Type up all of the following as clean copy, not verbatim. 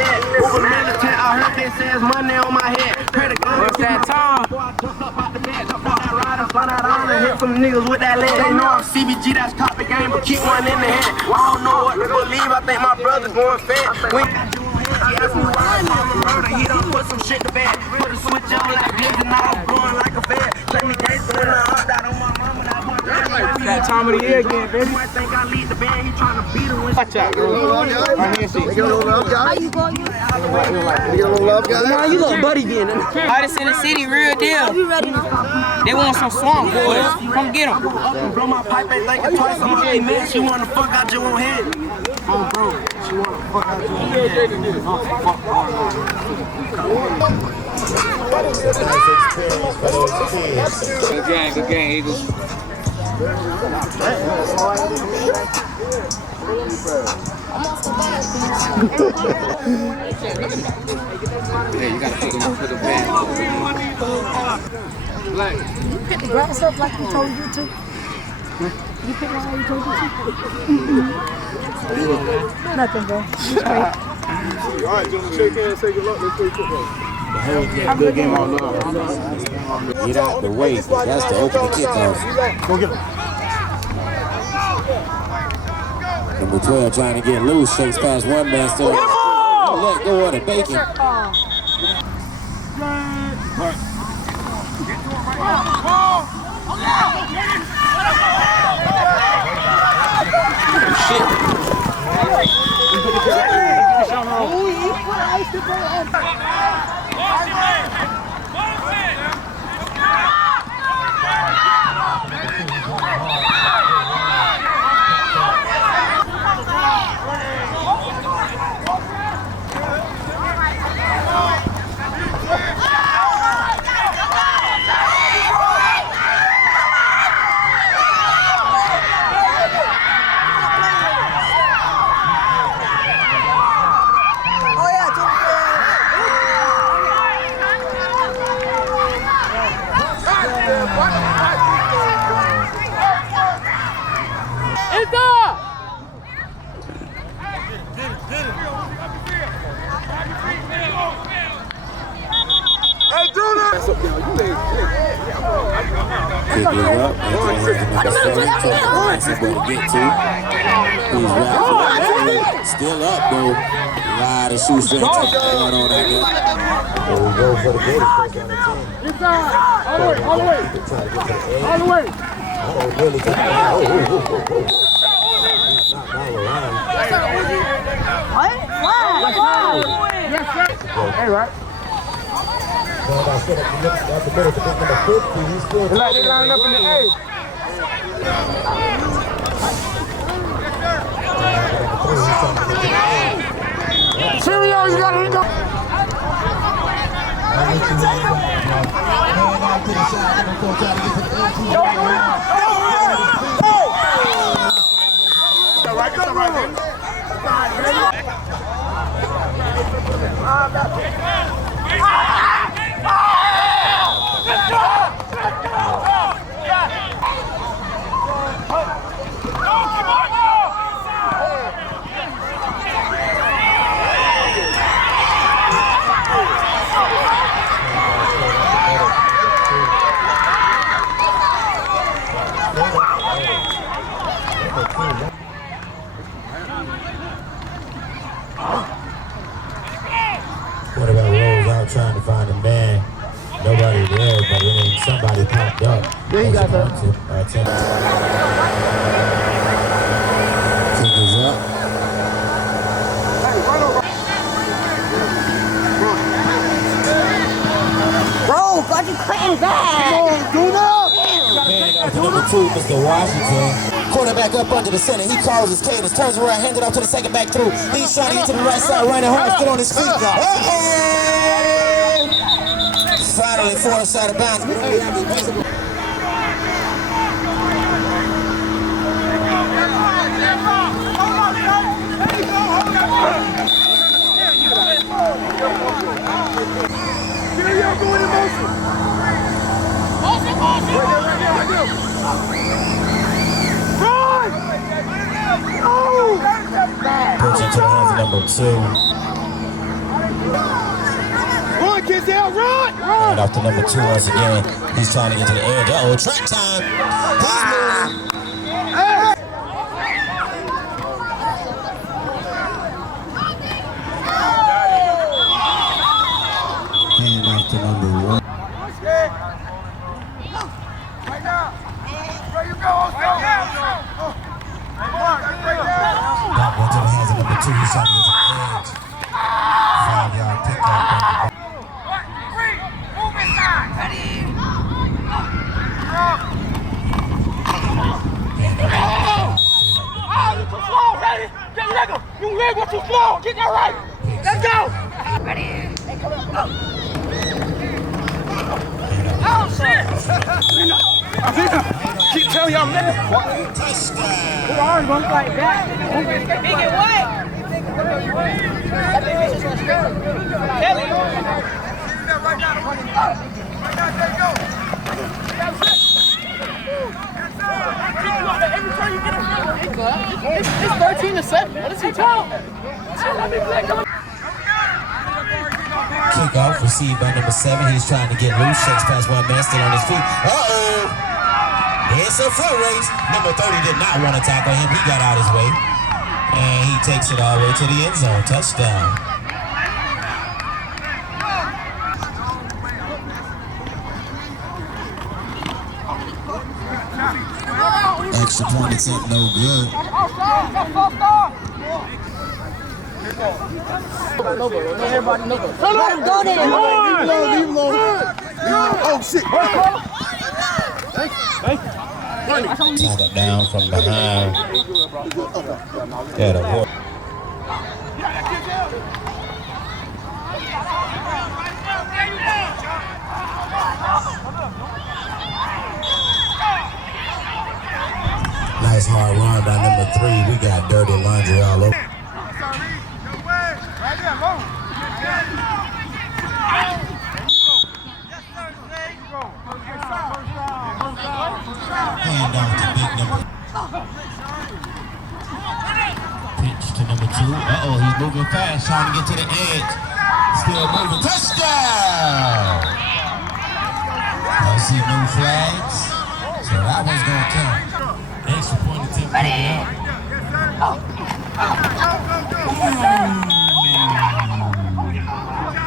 dead. Over militant, I heard they says money on my head. Pray to God. What's that time? Hit some niggas with that lead. They know I'm CBG, that's copy game, but keep one in the head. I don't know what to believe, I think my brother's going fed. When he asked me why I'm a murder, he done put some shit to bed. Put a switch on like this and now I'm blowing like a fed. Check me case, but then I hopped out on my mama. It's that time of the year again, baby. You might think I lead the band, he trying to beat him. Watch out, bro. Right here, see. Get a little love, guys. How you going? Get a little love, guys. Nah, you look buddy again. Artists in the city, real deal. You ready now? They want some swamp boys. Come get them. Blow my pipe, ain't thinking twice. I'm like, man, she wanna fuck out your own head. Oh, bro, she wanna fuck out your own head. Good game, Eagles. Yeah, you gotta pick him up for the band. Black. You pick the grass up like we told you to? You pick one how you told you to? Nothing, bro. All right, gentlemen, shake hands, say good luck. Let's play football. Good game all love. Get out the way. That's the opening kickoff. Go get him. Number 12 trying to get loose. Shakes past one man. Still let go of the bacon. Still up though. A lot of shoestrings going on out there. There we go for the Gators. Inside. All the way. All the way. All the way. Oh, really? Yes, sir. Hey, right. That's the middle to pick number 50. He's still They lined up in the A. Cheerio, you got it. Quarterback rolls out trying to find a man. Nobody there, but then somebody popped up. Yeah, you got that. Kick is up. Bro, got you cutting back. Do that. Number 2, Mr. Washington. Quarterback up under the center. He calls his cadence. Turns around, hands it off to the second back through. He's trying to get to the right side, right and hard, still on his feet. Finally, four side of bounds. Pitch into the hands of number 2. And off to number 2 once again. He's trying to get to the edge. Uh-oh, track time. He's moving. And off to number 1. That one to the hands of number 2. He's trying to get to the edge. 5-yard pickup. You leg was too slow. Get that right. Let's go. Ready. Oh shit. Keep telling y'all, man. Touchdown. Arms won't like that. Big and white. Every time you get a It's 13-7. What is he talking? Kickoff received by number 7. He's trying to get loose. Shakes past one man still on his feet. Uh-oh. It's a foot race. Number 30 did not want to tackle him. He got out his way. And he takes it all the way to the end zone. Touchdown. Extra point attempt, no good. Everybody know. Let him go there. Leave him alone. Oh, shit. Tackled down from behind. Yeah, the boy. Nice hard run by number 3. We got dirty laundry all over. Hand off to big number. Pitch to number 2. Uh-oh, he's moving fast, trying to get to the edge. Still moving. Touchdown! I see no flags, so that one's going to count. Extra point attempt.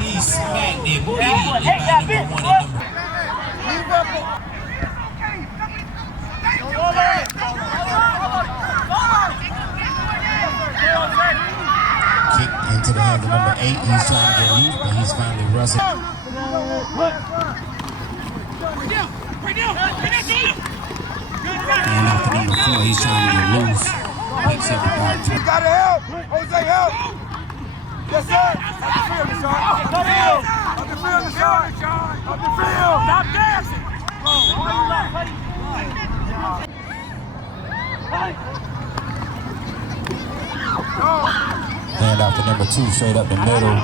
He smacked it immediately by number 1 and number. Kicked into the hands of number 8. He's trying to get loose, but he's finally rushing. And after number 4, he's trying to get loose. Picks up about 2. You gotta help. Jose, help. Yes, sir. Up the field, Deshaun. Up the field. Up the field, Deshaun. Up the field. Stop dancing. And after number 2, straight up the middle.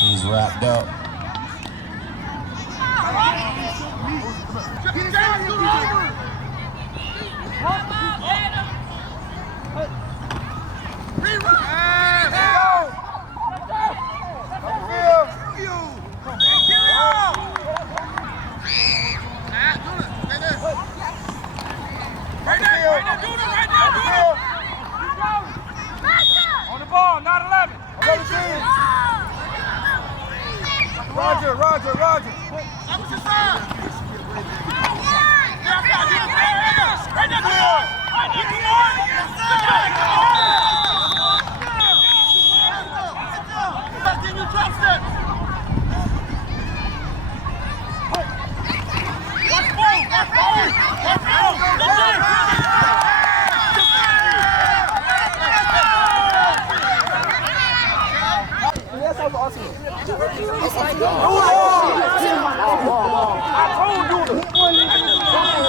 He's wrapped up. On the ball, not 11. Roger.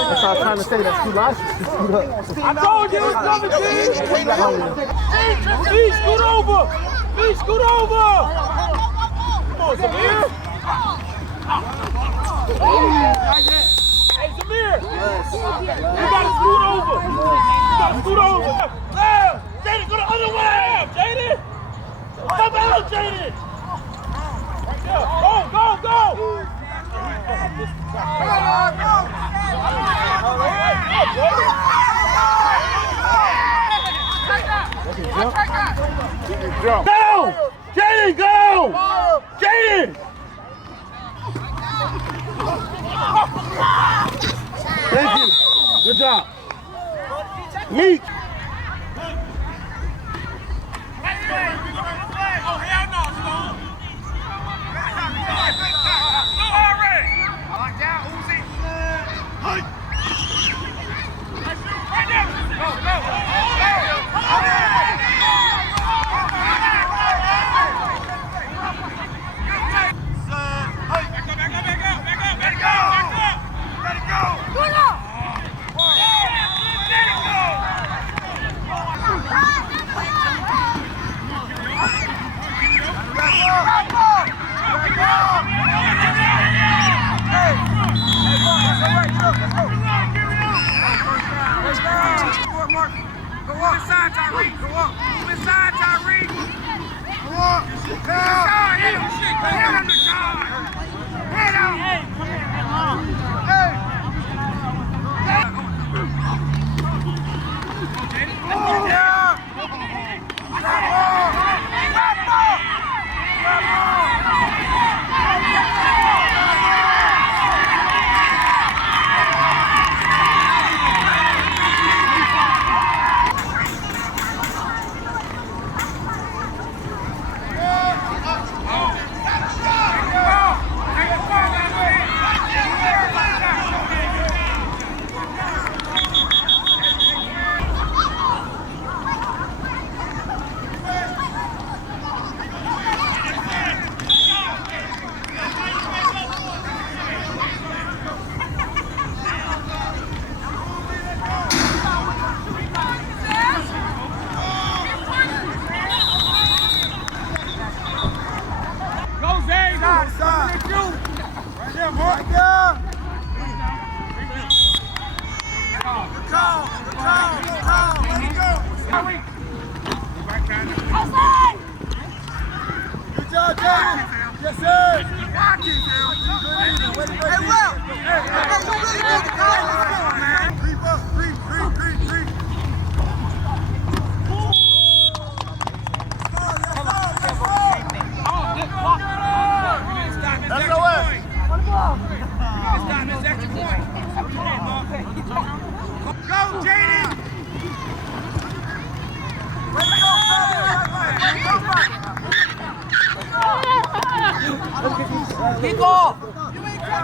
That's what I was trying to say. That's too logical. I told you it was coming, B, scoot over. Scoot over. Come on, Samir. Hey, Samir. You gotta scoot over. Left. Jaden, go the other way. Jaden. Come out, Jaden. Right there. Go. Go! Jaden, go! Jaden! Thank you. Good job. Meek.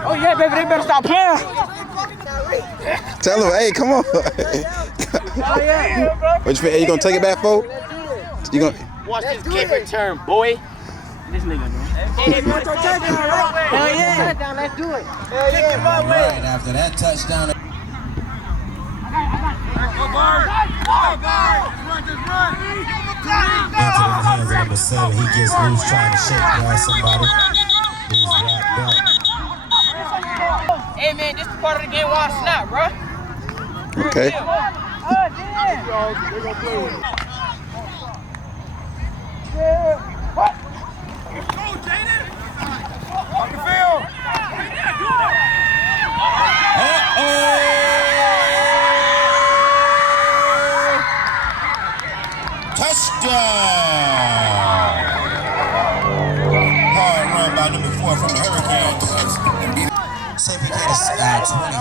Oh yeah, baby, they better stop playing. Tell him, hey, come on. What you think? You gonna take it back, folks? You gonna Watch this kick return, boy. This nigga, man. Hell yeah. Let's do it. Hell yeah. Right after that touchdown. Into the hands of number 7. He gets loose trying to shake down somebody. He's wrapped up. Hey man, this is part of the game where I snap, bro. okay? Touchdown! Hard run by number 4 from the Hurricanes. St. Gators 20.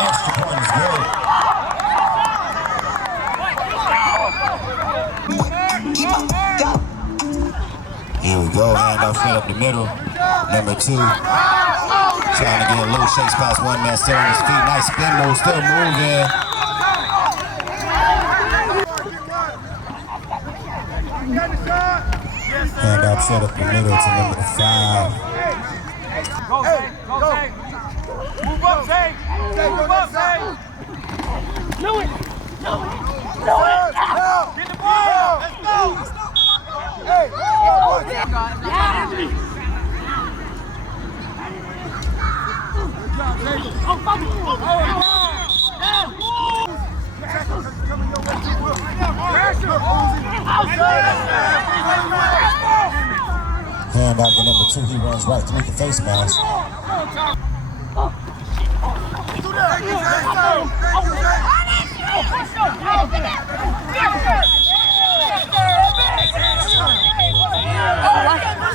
Extra point is good. Here we go, handoff straight up the middle. Number 2, trying to get a little shakes past one man, still on his feet. Nice spin move, still moving. Handoff straight up the middle to number 5. Go, Zay. Go, Zay. Move up, Zay. Move up, Zay. Do it. Do it. Do it. Get the ball. Let's go. Hey, handoff to number 2. He runs right through the face mask.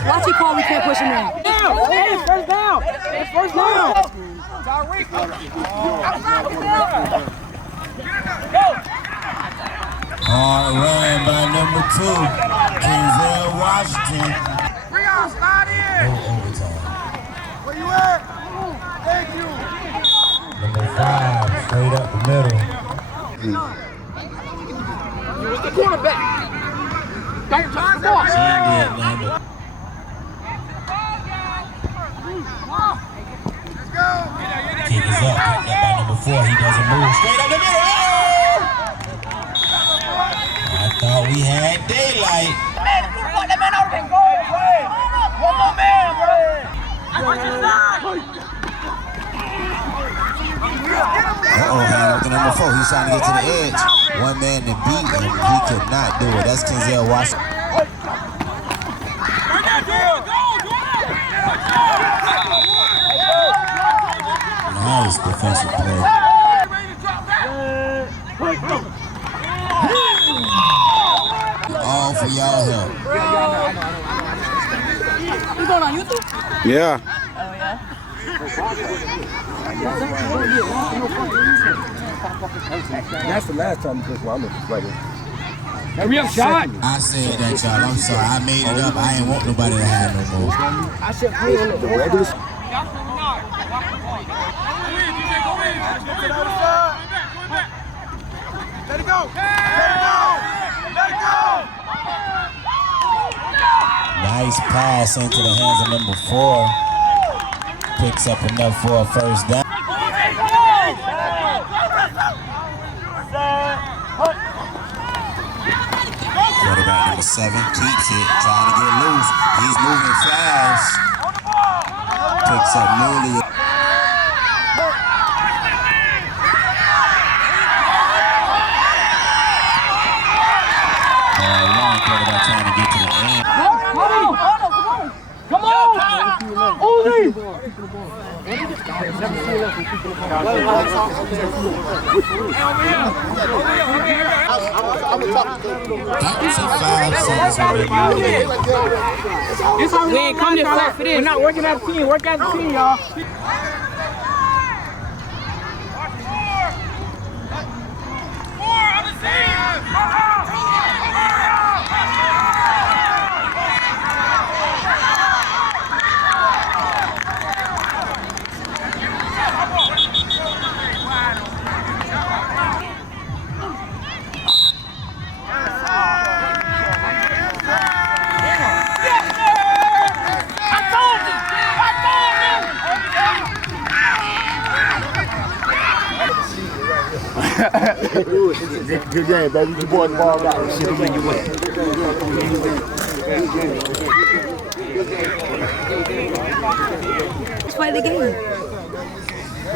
Watch he call, we can't push him in. It's first down. It's first down. Hard run by number 2, Kenzel Washington. Bring on, slide in. No overtime. Where you at? Thank you. Number 5, straight up the middle. You was the quarterback. Got your time She ain't dead, man, but kick is up, picked up by number 4. He doesn't move. Straight up the middle. Oh! I thought we had daylight. One more man, bro. Hand up to number 4. He's trying to get to the edge. One man to beat him. He could not do it. That's Kenzel Washington. Nice defensive play. All for y'all help. You going on YouTube? Yeah. That's the last time you put one. I'm going to play it. Hurry up, shot. I said that, y'all. I'm sorry. I made it up. I ain't want nobody to have no more. I said play on the regular. Let it go. Let it go. Let it go. Nice pass into the hands of number 4. Picks up enough for a first down. Quarterback number 7 keeps it, trying to get loose. He's moving fast. Picks up nearly. Quarterback trying to get to the end. Come on. Uzi. We ain't come this far for this. We're not working as a team. Work as a team, y'all. Good game, baby. You boy the ball back. Shit will win you win. Let's play the game.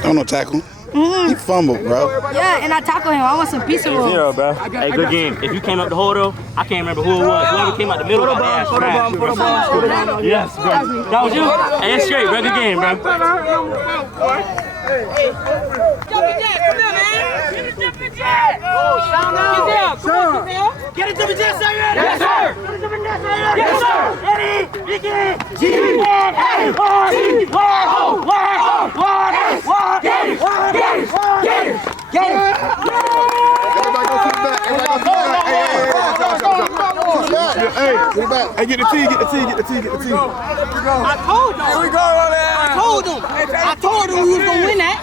Don't no tackle. He fumbled, bro. Yeah, and I tackle him. I want some pizza rolls. 0, bro. Hey, good game. If you came up the hole, though, I can't remember who it was. Whoever came out the middle, got their ass trash. Yes, bro. That was you? Hey, it's straight, bro. Good game, bro. Get it to the jet, sir. Yes, sir. Get it to the jet, sir. Yes, sir. Eddie, Ricky, G, hey, get it. Everybody go to the back. Everybody go to the back. Hey, get the T, get the T. I told you. Here we go, I told him we was gonna win that.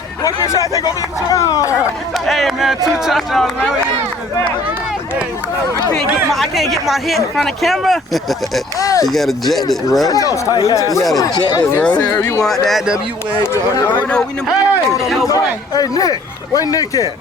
Hey man, 2 touchdowns, man. I can't get my head in front of camera. You gotta jet it, bro. You gotta jet it, bro. Sir, you want that W-win. Hey, Nick. Where Nick at?